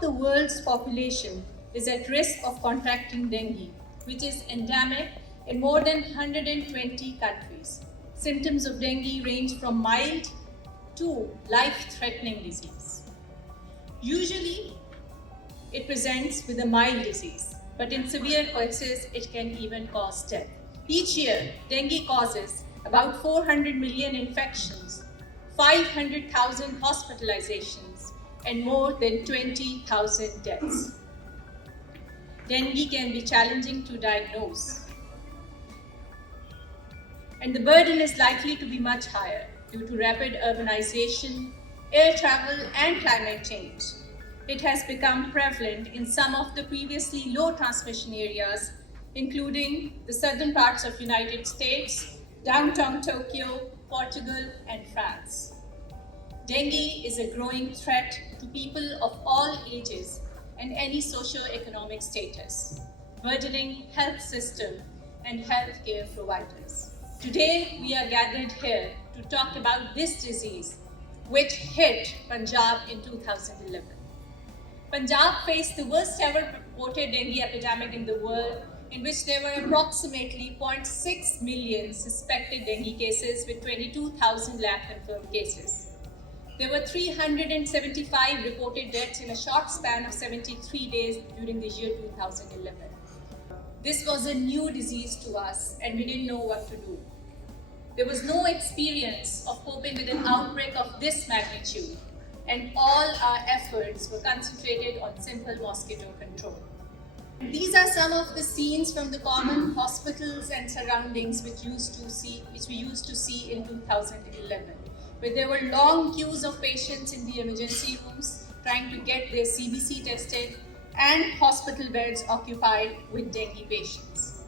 of the world's population is at risk of contracting dengue, which is endemic in more than 120 countries. Symptoms of dengue range from mild to life-threatening disease. Usually, it presents with a mild disease, but in severe cases, it can even cause death. Each year, dengue causes about 400 million infections, 500,000 hospitalizations, and more than 20,000 deaths. Dengue can be challenging to diagnose, and the burden is likely to be much higher due to rapid urbanization, air travel, and climate change. It has become prevalent in some of the previously low transmission areas, including the southern parts of United States, downtown Tokyo, Portugal, and France. Dengue is a growing threat to people of all ages and any socio-economic status, burdening health system and healthcare providers. Today, we are gathered here to talk about this disease, which hit Punjab in 2011. Punjab faced the worst ever reported dengue epidemic in the world, in which there were approximately 0.6 million suspected dengue cases with 22,000 lab confirmed cases. There were 375 reported deaths in a short span of 73 days during the year 2011. This was a new disease to us and we didn't know what to do. There was no experience of coping with an outbreak of this magnitude, and all our efforts were concentrated on simple mosquito control. These are some of the scenes from the common hospitals and surroundings which we used to see in 2011, where there were long queues of patients in the emergency rooms trying to get their CBC tested and hospital beds occupied with dengue patients.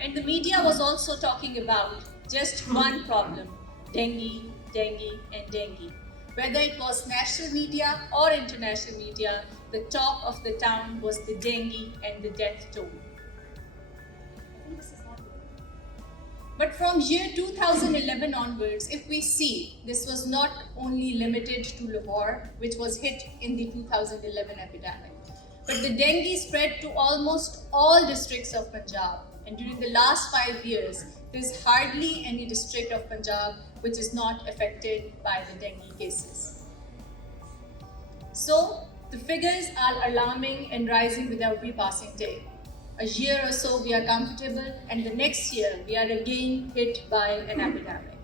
And the media was also talking about just one problem: dengue, dengue, and dengue. Whether it was national media or international media, the talk of the town was the dengue and the death toll. But from year 2011 onwards, if we see, this was not only limited to Lahore, which was hit in the 2011 epidemic, but the dengue spread to almost all districts of Punjab. And during the last 5 years, there's hardly any district of Punjab which is not affected by the dengue cases. So, the figures are alarming and rising with every passing day. A year or so we are comfortable, and the next year we are again hit by an epidemic.